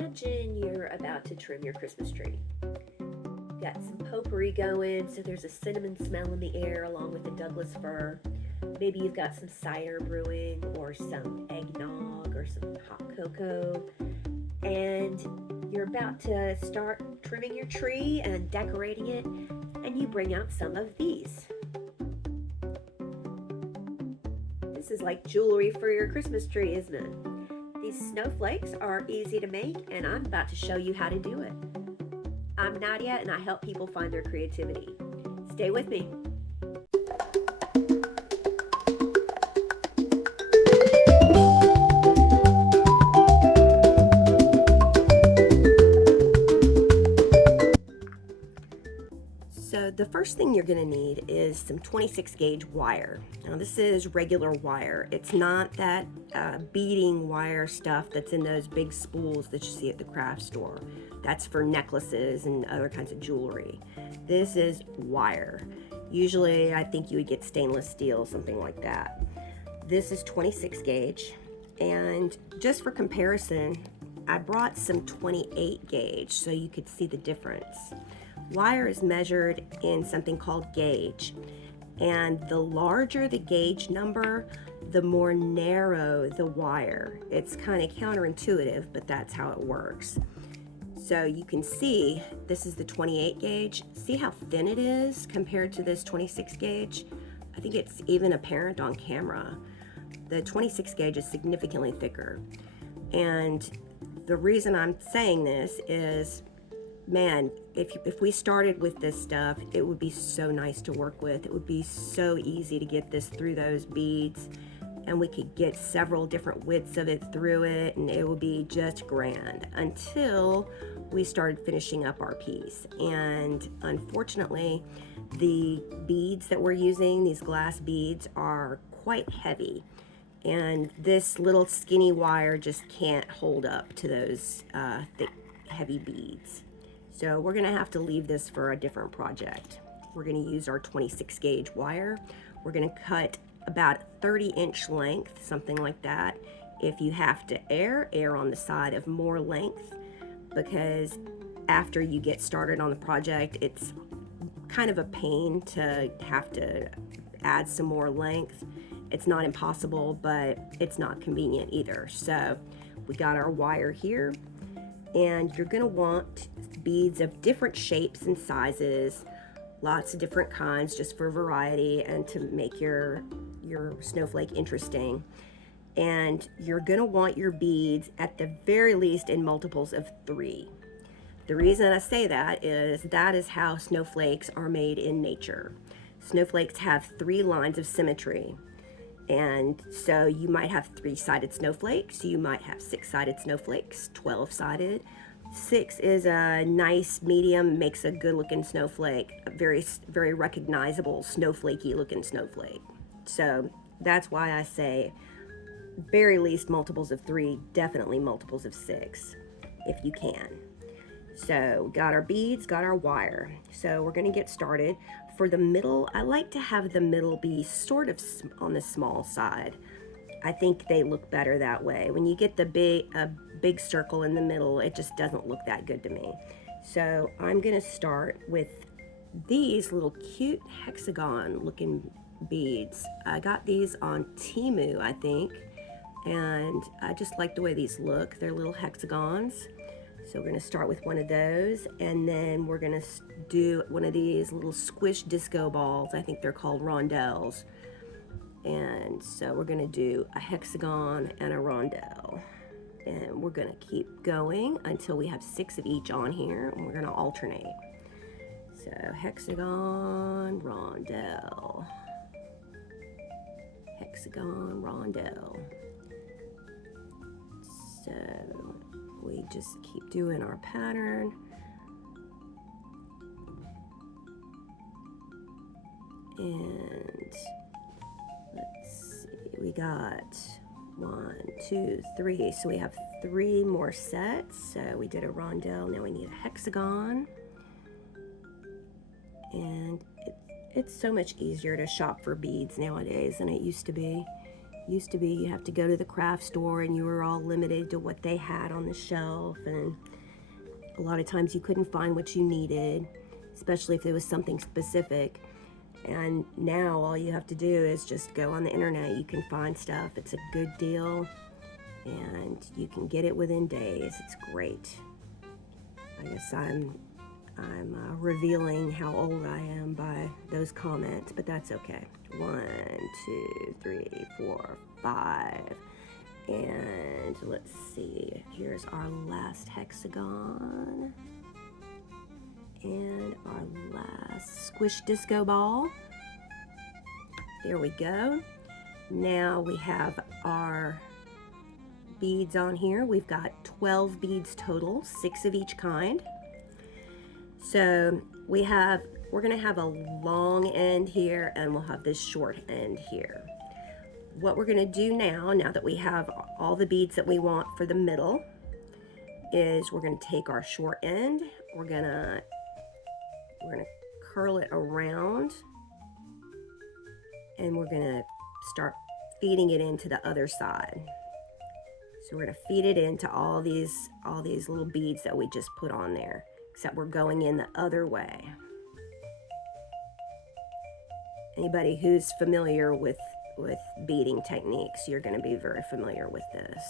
Imagine you're about to trim your Christmas tree. Got some potpourri going, so there's a cinnamon smell in the air along with the Douglas fir. Maybe you've got some cider brewing or some eggnog or some hot cocoa. And you're about to start trimming your tree and decorating it, and you bring out some of these. This is like jewelry for your Christmas tree, isn't it? These snowflakes are easy to make, and I'm about to show you how to do it. I'm Nadia, and I help people find their creativity. Stay with me. So the first thing you're going to need is some 26 gauge wire. Now this is regular wire. It's not that beading wire stuff that's in those big spools that you see at the craft store. That's for necklaces and other kinds of jewelry. This is wire. Usually I think you would get stainless steel, something like that. This is 26 gauge, and just for comparison, I brought some 28 gauge so you could see the difference. Wire is measured in something called gauge, and the larger the gauge number, the more narrow the wire. It's kind of counterintuitive, but that's how it works. So you can see this is the 28 gauge. See how thin it is compared to this 26 gauge? I think it's even apparent on camera. The 26 gauge is significantly thicker. And the reason I'm saying this is, man, if we started with this stuff, it would be so nice to work with. It would be so easy to get this through those beads, and we could get several different widths of it through it, and it would be just grand until we started finishing up our piece. And unfortunately, the beads that we're using, these glass beads, are quite heavy, and this little skinny wire just can't hold up to those thick, heavy beads. So we're gonna have to leave this for a different project. We're gonna use our 26 gauge wire. We're gonna cut about 30-inch length, something like that. If you have to err on the side of more length, because after you get started on the project, it's kind of a pain to have to add some more length. It's not impossible, but it's not convenient either. So we got our wire here, and you're gonna want beads of different shapes and sizes, lots of different kinds, just for variety and to make your snowflake interesting. And you're gonna want your beads at the very least in multiples of 3. The reason I say that is how snowflakes are made in nature. Snowflakes have 3 lines of symmetry. And so you might have 3-sided snowflakes, you might have 6-sided snowflakes, 12-sided. 6 is a nice medium, makes a good looking snowflake, a very, very recognizable snowflakey looking snowflake. So that's why I say very least multiples of 3, definitely multiples of 6, if you can. So got our beads, got our wire. So we're gonna get started. For the middle, I like to have the middle be sort of on the small side. I think they look better that way. When you get the big circle in the middle, it just doesn't look that good to me. So I'm gonna start with these little cute hexagon looking beads. I got these on Temu, I think, and I just like the way these look. They're little hexagons. So we're gonna start with one of those, and then we're gonna do one of these little squish disco balls. I think they're called rondelles. And so we're gonna do a hexagon and a rondelle. And we're gonna keep going until we have 6 of each on here, and we're gonna alternate. So hexagon, rondelle, hexagon, rondelle. So we just keep doing our pattern. And let's see, we got 1, 2, 3. So we have 3 more sets. So we did a rondelle, now we need a hexagon. And it's so much easier to shop for beads nowadays than it used to be. Used to be you have to go to the craft store and you were all limited to what they had on the shelf, and a lot of times you couldn't find what you needed, especially if there was something specific. And now all you have to do is just go on the internet. You can find stuff. It's a good deal and you can get it within days. It's great. I guess I'm revealing how old I am by those comments, but that's okay. 1, 2, 3, 4, 5. And let's see, here's our last hexagon and our last squish disco ball. There we go. Now we have our beads on here. We've got 12 beads total, 6 of each kind. So we're gonna have a long end here and we'll have this short end here. What we're gonna do now that we have all the beads that we want for the middle, is we're gonna take our short end, we're gonna curl it around, and we're gonna start feeding it into the other side. So we're gonna feed it into all these little beads that we just put on there, except we're going in the other way. Anybody who's familiar with beading techniques, you're going to be very familiar with this.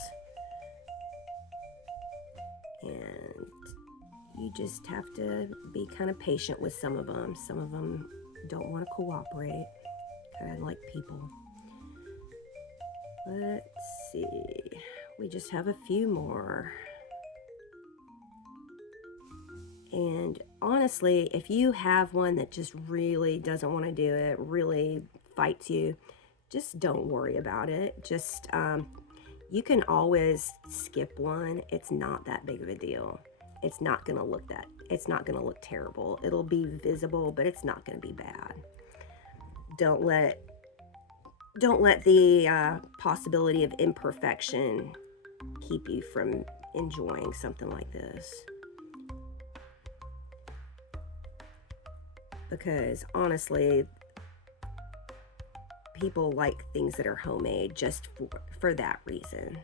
And you just have to be kind of patient with some of them. Some of them don't want to cooperate, kind of like people. Let's see, we just have a few more. And honestly, if you have one that just really doesn't want to do it, really fights you, just don't worry about it. Just you can always skip one. It's not that big of a deal. It's not gonna look terrible. It'll be visible, but it's not gonna be bad. Don't let the possibility of imperfection keep you from enjoying something like this. Because honestly, people like things that are homemade just for that reason.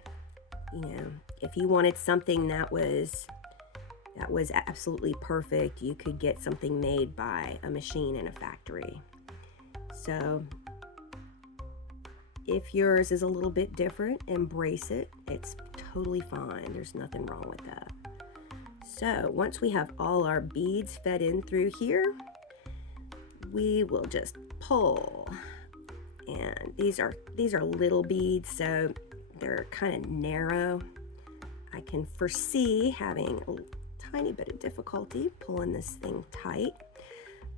You know, if you wanted something that was absolutely perfect, you could get something made by a machine in a factory. So if yours is a little bit different, embrace it. It's totally fine. There's nothing wrong with that. So once we have all our beads fed in through here, we will just pull. And these are little beads, so they're kind of narrow. I can foresee having a tiny bit of difficulty pulling this thing tight,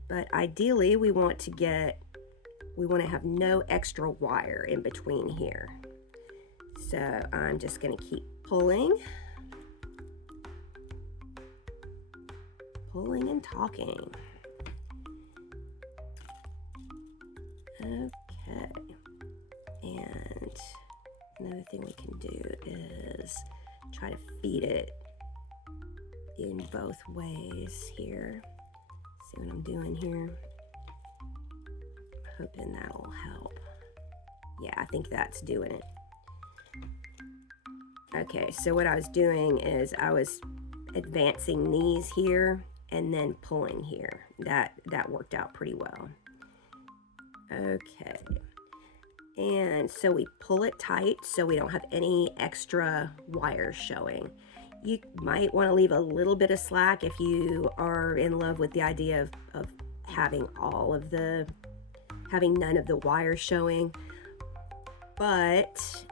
but ideally we want to have no extra wire in between here. So I'm just going to keep pulling and talking. Okay, and another thing we can do is try to feed it in both ways here. See what I'm doing here? Hoping that'll help. Yeah, I think that's doing it. Okay, so what I was doing is I was advancing these here and then pulling here. That worked out pretty well. Okay, and so we pull it tight so we don't have any extra wires showing. You might want to leave a little bit of slack if you are in love with the idea of having none of the wires showing, but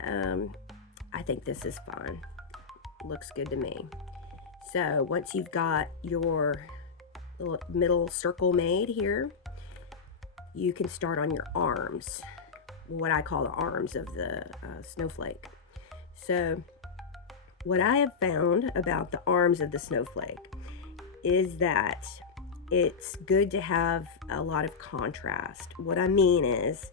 I think this is fine. Looks good to me. So once you've got your little middle circle made here, you can start on your arms, what I call the arms of the snowflake. So what I have found about the arms of the snowflake is that it's good to have a lot of contrast. What I mean is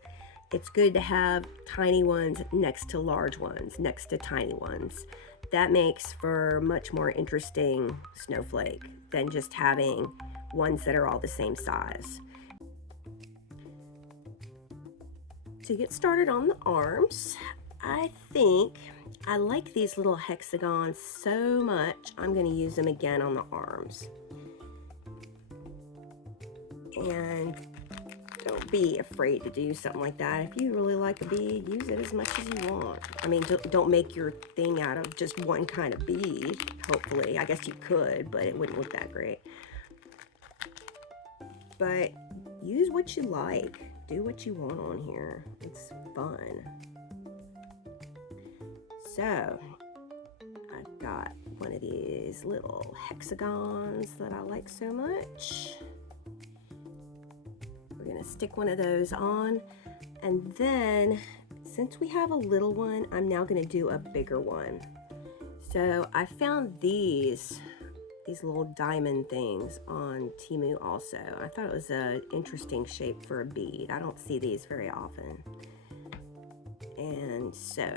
it's good to have tiny ones next to large ones, next to tiny ones. That makes for much more interesting snowflake than just having ones that are all the same size. to get started on the arms, I think I like these little hexagons so much, I'm going to use them again on the arms. And don't be afraid to do something like that. If you really like a bead, use it as much as you want. I mean, don't make your thing out of just one kind of bead, hopefully. I guess you could, but it wouldn't look that great. But use what you like. Do what you want on here. It's fun. So, I've got one of these little hexagons that I like so much. We're gonna stick one of those on, and then since we have a little one, I'm now gonna do a bigger one. So I found these little diamond things on Temu also. I thought it was an interesting shape for a bead. I don't see these very often. And so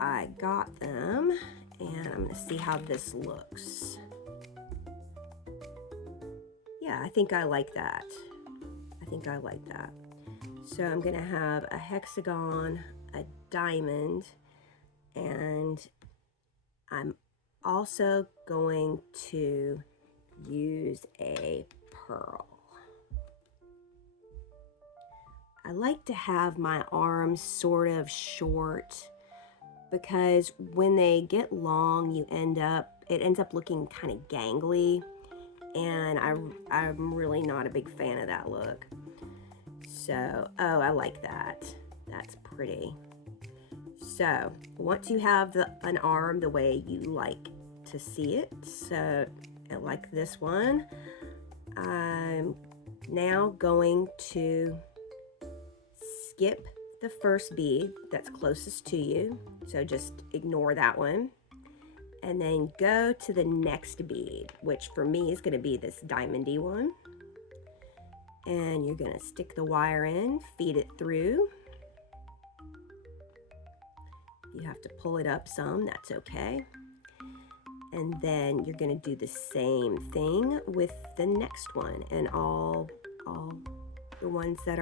I got them, and I'm gonna see how this looks. Yeah, I think I like that. I like that. So I'm gonna have a hexagon, a diamond, and I'm also going to use a pearl. I like to have my arms sort of short because when they get long, it ends up looking kind of gangly, and I'm really not a big fan of that look. So, oh, I like that. That's pretty. So, once you have an arm the way you like to see it, so like this one, I'm now going to skip the first bead that's closest to you. So just ignore that one. And then go to the next bead, which for me is going to be this diamondy one. And you're going to stick the wire in, feed it through. You have to pull it up some, that's okay. And then you're going to do the same thing with the next one and all the ones that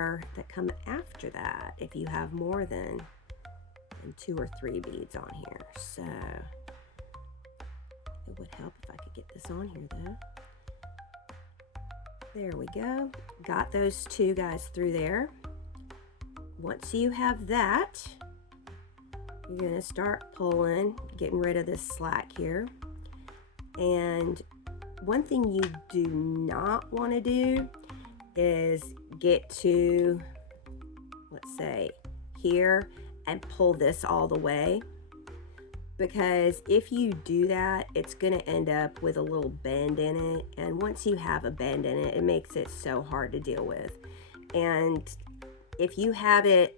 come after that, if you have more than 2 or 3 beads on here. So it would help if I could get this on here though. There we go. Got those 2 guys through there. Once you have that, you're going to start pulling, getting rid of this slack here. And one thing you do not want to do is get to, let's say, here and pull this all the way. Because if you do that, it's going to end up with a little bend in it. And once you have a bend in it, it makes it so hard to deal with. And if you have it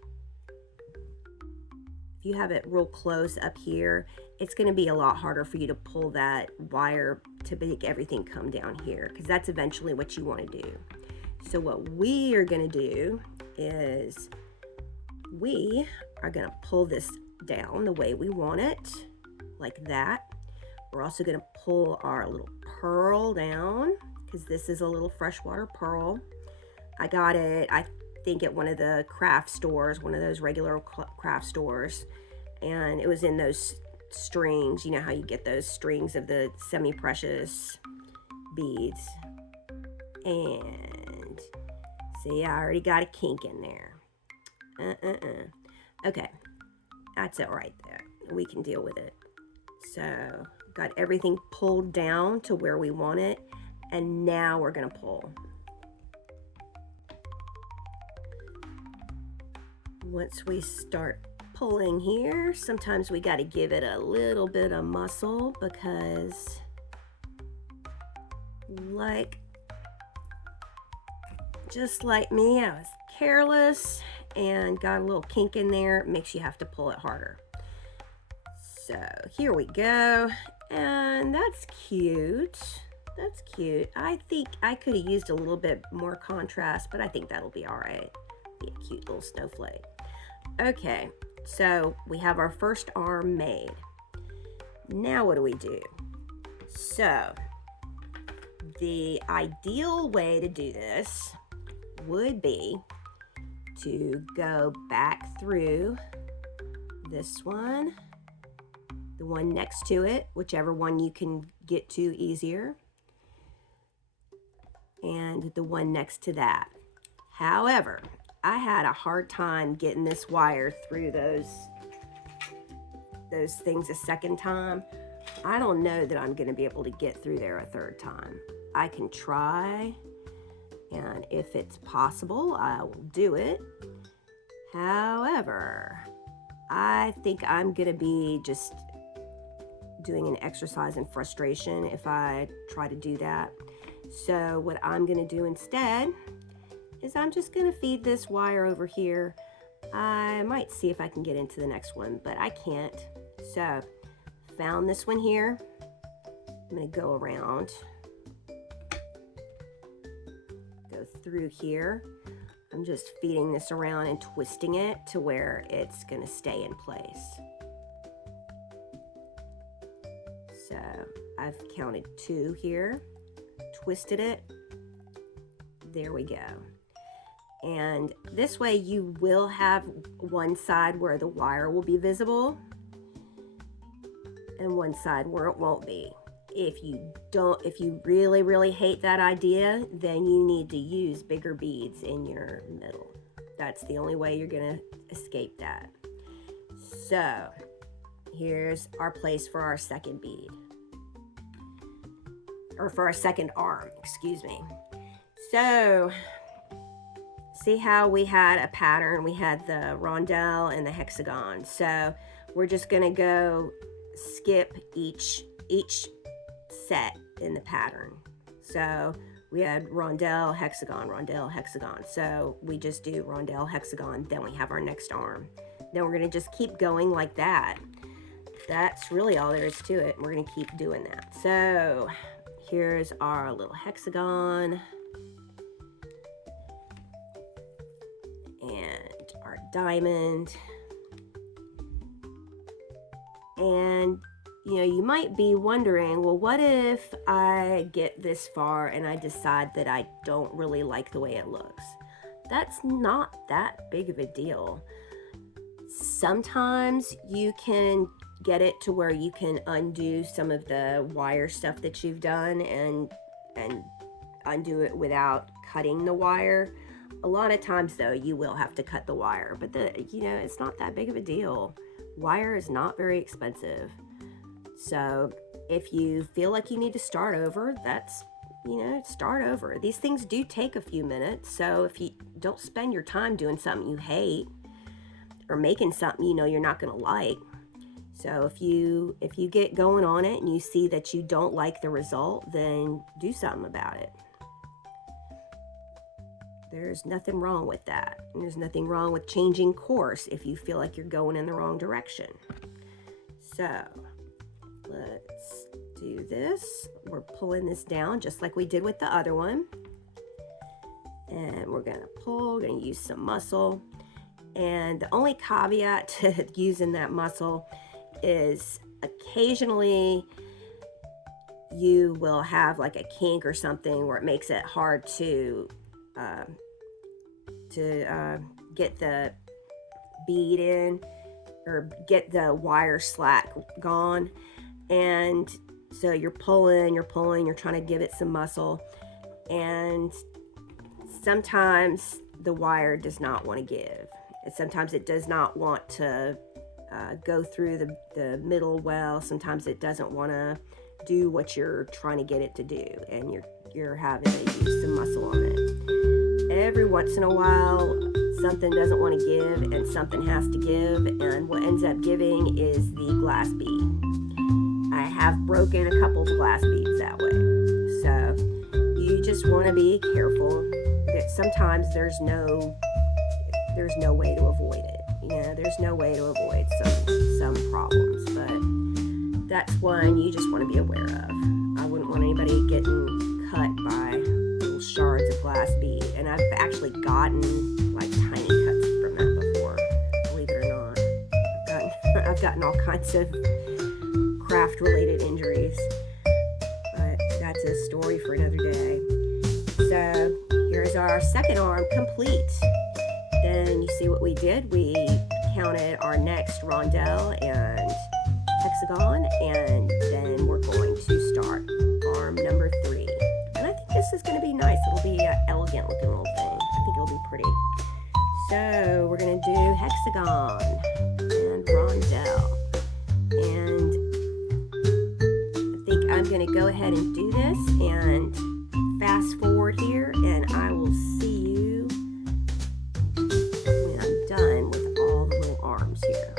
real close up here, it's going to be a lot harder for you to pull that wire to make everything come down here, because that's eventually what you want to do. So what we are going to do is we are going to pull this down the way we want it, like that. We're also going to pull our little pearl down, because this is a little freshwater pearl. I got it, I think, at one of the craft stores, one of those regular craft stores, and it was in those strings. You know how you get those strings of the semi-precious beads. And see, I already got a kink in there. Okay, that's it right there. We can deal with it. So got everything pulled down to where we want it, and now we're gonna pull. Once we start pulling here, sometimes we got to give it a little bit of muscle, because just like me, I was careless and got a little kink in there. It makes you have to pull it harder. So here we go, and that's cute. That's cute. I think I could have used a little bit more contrast, but I think that'll be all right. Be a cute little snowflake. Okay, so we have our first arm made. Now what do we do? So the ideal way to do this would be to go back through this one, the one next to it, whichever one you can get to easier, and the one next to that. However, I had a hard time getting this wire through those things a second time. I don't know that I'm going to be able to get through there a third time. I can try, and if it's possible, I will do it. However, I think I'm going to be just doing an exercise in frustration if I try to do that. So what I'm going to do instead is I'm just going to feed this wire over here. I might see if I can get into the next one, but I can't. So found this one here. I'm going to go around, go through here. I'm just feeding this around and twisting it to where it's going to stay in place. So I've counted 2 here, twisted it. There we go. And this way you will have one side where the wire will be visible and one side where it won't be. If you really hate that idea, then you need to use bigger beads in your middle. That's the only way you're gonna escape that. So here's our place for our second bead, or for our second arm, excuse me. So see how we had a pattern? We had the rondelle and the hexagon. So we're just gonna go skip each set in the pattern. So we had rondelle, hexagon, rondelle, hexagon. So we just do rondelle, hexagon, then we have our next arm. Then we're gonna just keep going like that. That's really all there is to it. We're gonna keep doing that. So here's our little hexagon and our diamond. And you might be wondering, well, what if I get this far and I decide that I don't really like the way it looks? That's not that big of a deal. Sometimes you can get it to where you can undo some of the wire stuff that you've done and undo it without cutting the wire. A lot of times though, you will have to cut the wire, but it's not that big of a deal. Wire is not very expensive. So if you feel like you need to start over, start over. These things do take a few minutes. So if you don't spend your time doing something you hate or making something you're not going to like. So if you get going on it and you see that you don't like the result, then do something about it. There's nothing wrong with that. And there's nothing wrong with changing course if you feel like you're going in the wrong direction. So let's do this. We're pulling this down just like we did with the other one. And we're gonna pull, we're gonna use some muscle. And the only caveat to using that muscle is occasionally you will have like a kink or something where it makes it hard to get the bead in or get the wire slack gone. And so you're pulling, you're trying to give it some muscle. And sometimes the wire does not want to give. And sometimes it does not want to go through the middle well. Sometimes it doesn't want to do what you're trying to get it to do. And you're having to use some muscle on it. Every once in a while, something doesn't want to give and something has to give. And what ends up giving is the glass bead. I have broken a couple of glass beads that way. So you just want to be careful that sometimes there's no way to avoid it. There's no way to avoid some problems, but that's one you just want to be aware of. I wouldn't want anybody getting cut by little shards of glass bead, and I've actually gotten like tiny cuts from that before, believe it or not. I've gotten all kinds of craft related injuries, but that's a story for another day. So here's our second arm complete. And you see what we did? We counted our next rondelle and hexagon, and then we're going to start arm number 3. And I think this is going to be nice. It'll be an elegant looking little thing. I think it'll be pretty. So we're going to do hexagon and rondelle. And I think I'm going to go ahead and do this and fast forward here, and I will see you when I'm done with all the little arms here.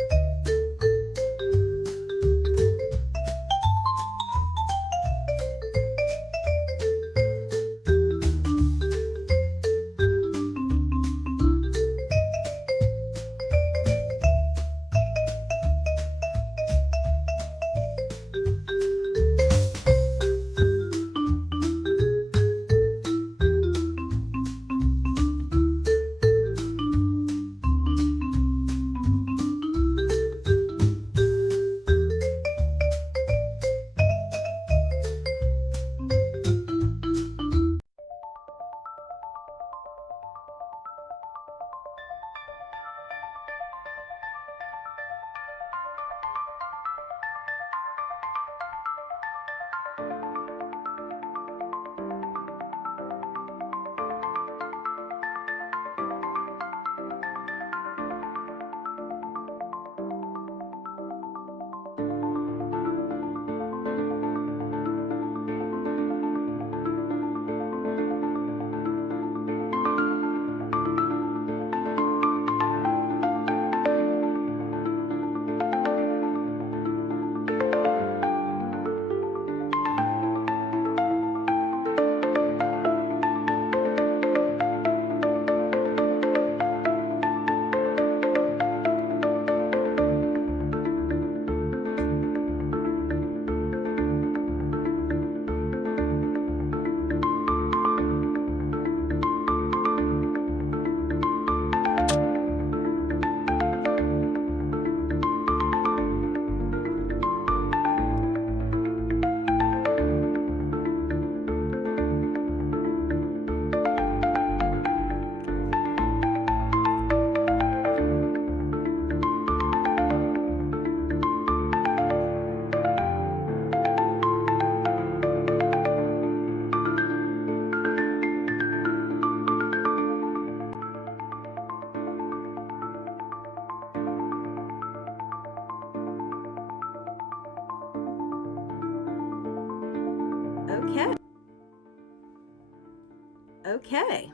Okay,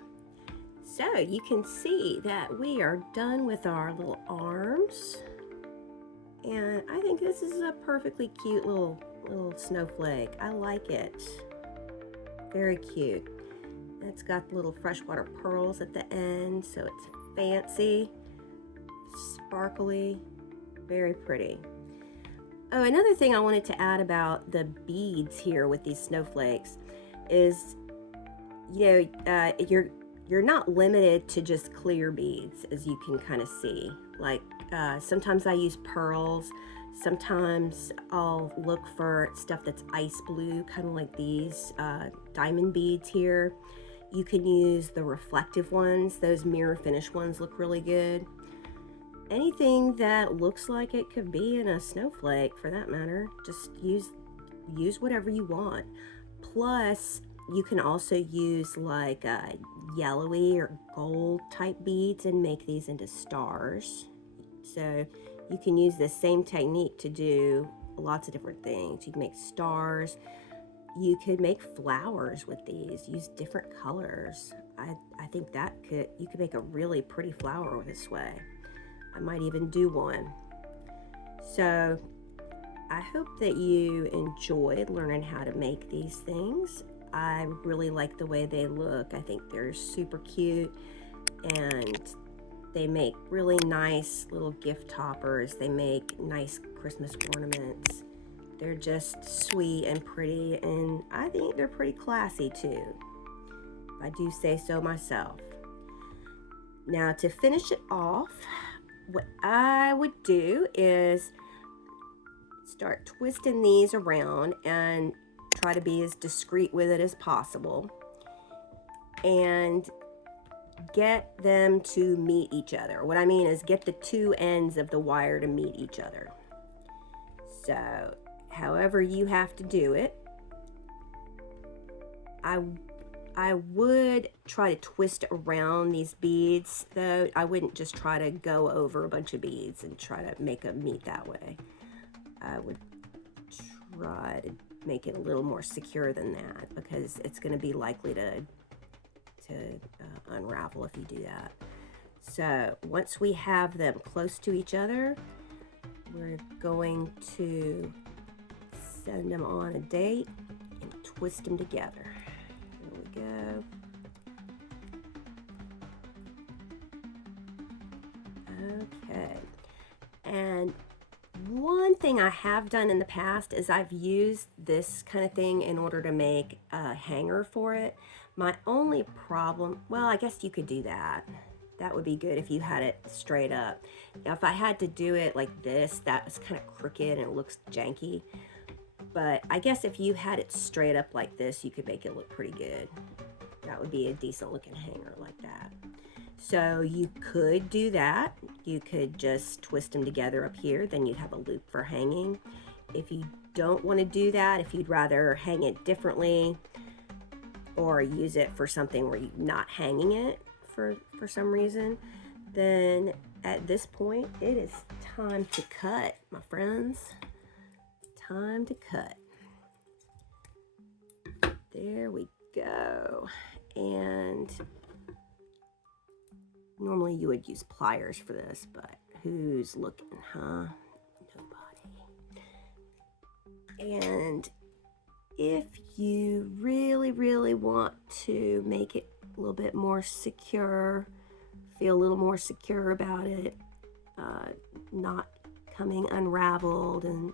so you can see that we are done with our little arms, and I think this is a perfectly cute little snowflake. I like it. Very cute. It's got little freshwater pearls at the end, so it's fancy, sparkly, very pretty. Oh, another thing I wanted to add about the beads here with these snowflakes is, you know, you're not limited to just clear beads, as you can kind of see. Like sometimes I use pearls, sometimes I'll look for stuff that's ice blue, kind of like these diamond beads here. You can use the reflective ones. Those mirror finish ones look really good. Anything that looks like it could be in a snowflake, for that matter, just use whatever you want. Plus, you can also use like yellowy or gold type beads and make these into stars. So you can use the same technique to do lots of different things. You can make stars. You could make flowers with these. Use different colors. I think that you could make a really pretty flower this way. I might even do one. So I hope that you enjoyed learning how to make these things. I really like the way they look. I think they're super cute, and they make really nice little gift toppers. They make nice Christmas ornaments. They're just sweet and pretty, and I think they're pretty classy too, if I do say so myself. Now, to finish it off, what I would do is start twisting these around and try to be as discreet with it as possible. And get them to meet each other. What I mean is get the two ends of the wire to meet each other. So however you have to do it, I would try to twist around these beads, though. I wouldn't just try to go over a bunch of beads and try to make them meet that way. I would try to make it a little more secure than that, because it's going to be likely to unravel if you do that. So once we have them close to each other, we're going to send them on a date and twist them together. Here we go. Okay. And one thing I have done in the past is I've used this kind of thing in order to make a hanger for it. My only problem, well, I guess you could do that. That would be good if you had it straight up. Now, if I had to do it like this, that was kind of crooked and it looks janky. But I guess if you had it straight up like this, you could make it look pretty good. That would be a decent looking hanger like that. So you could do that. You could just twist them together up here, then you'd have a loop for hanging. If you don't want to do that, if you'd rather hang it differently or use it for something where you're not hanging it for some reason, then at this point it is time to cut, my friends. Time to cut. There we go. And normally you would use pliers for this, but who's looking, huh? Nobody. And if you really want to make it a little bit more secure, feel a little more secure about it, not coming unraveled and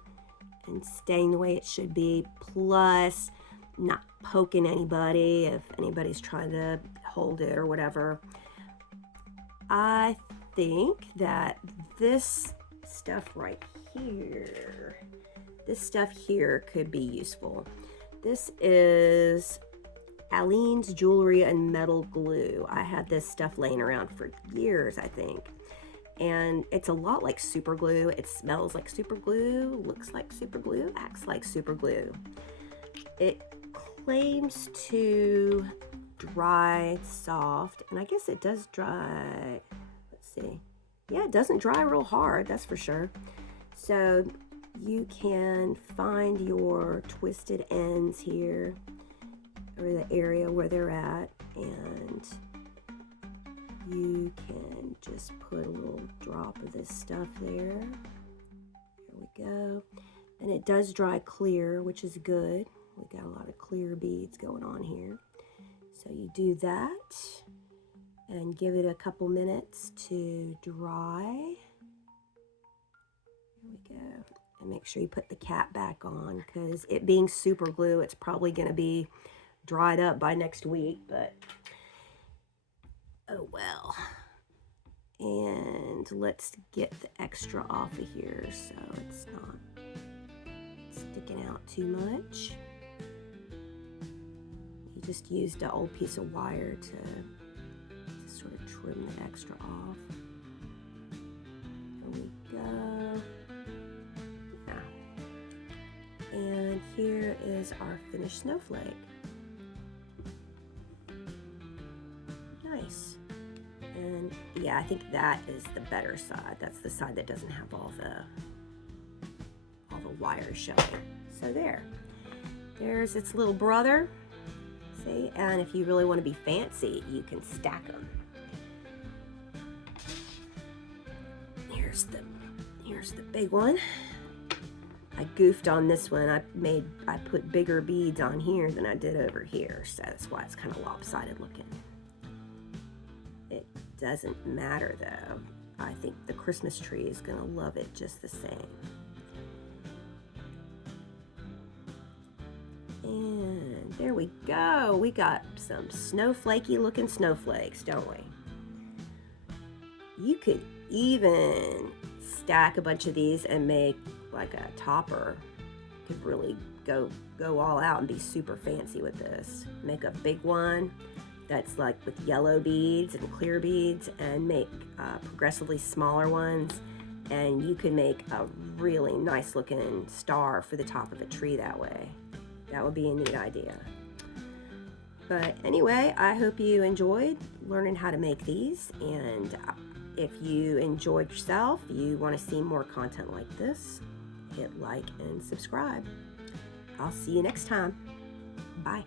staying the way it should be, plus not poking anybody if anybody's trying to hold it or whatever, I think that this stuff right here, could be useful. This is Aline's Jewelry and Metal Glue. I had this stuff laying around for years, I think. And it's a lot like super glue. It smells like super glue, looks like super glue, acts like super glue. It claims to dry soft, and I guess it does dry. Let's see. Yeah, it doesn't dry real hard, that's for sure. So you can find your twisted ends here, or the area where they're at, and you can just put a little drop of this stuff there. There we go. And it does dry clear, which is good. We got a lot of clear beads going on here. So you do that and give it a couple minutes to dry. There we go. And make sure you put the cap back on, because it being super glue, it's probably going to be dried up by next week, but oh well. And let's get the extra off of here so it's not sticking out too much. You just used an old piece of wire to sort of trim the extra off. There we go. Yeah. And here is our finished snowflake. Nice. And yeah, I think that is the better side. That's the side that doesn't have all the wires showing. So there's its little brother. See, and if you really want to be fancy, you can stack them. Here's the big one. I goofed on this one. I put bigger beads on here than I did over here, so that's why it's kind of lopsided looking. It doesn't matter though. I think the Christmas tree is gonna love it just the same. And there we go. We got some snowflakey looking snowflakes, don't we? You could even stack a bunch of these and make like a topper. You could really go all out and be super fancy with this. Make a big one, that's like with yellow beads and clear beads, and make progressively smaller ones, and you can make a really nice looking star for the top of a tree that way. That would be a neat idea. But anyway, I hope you enjoyed learning how to make these, and if you enjoyed yourself, you want to see more content like this, hit like and subscribe. I'll see you next time. Bye.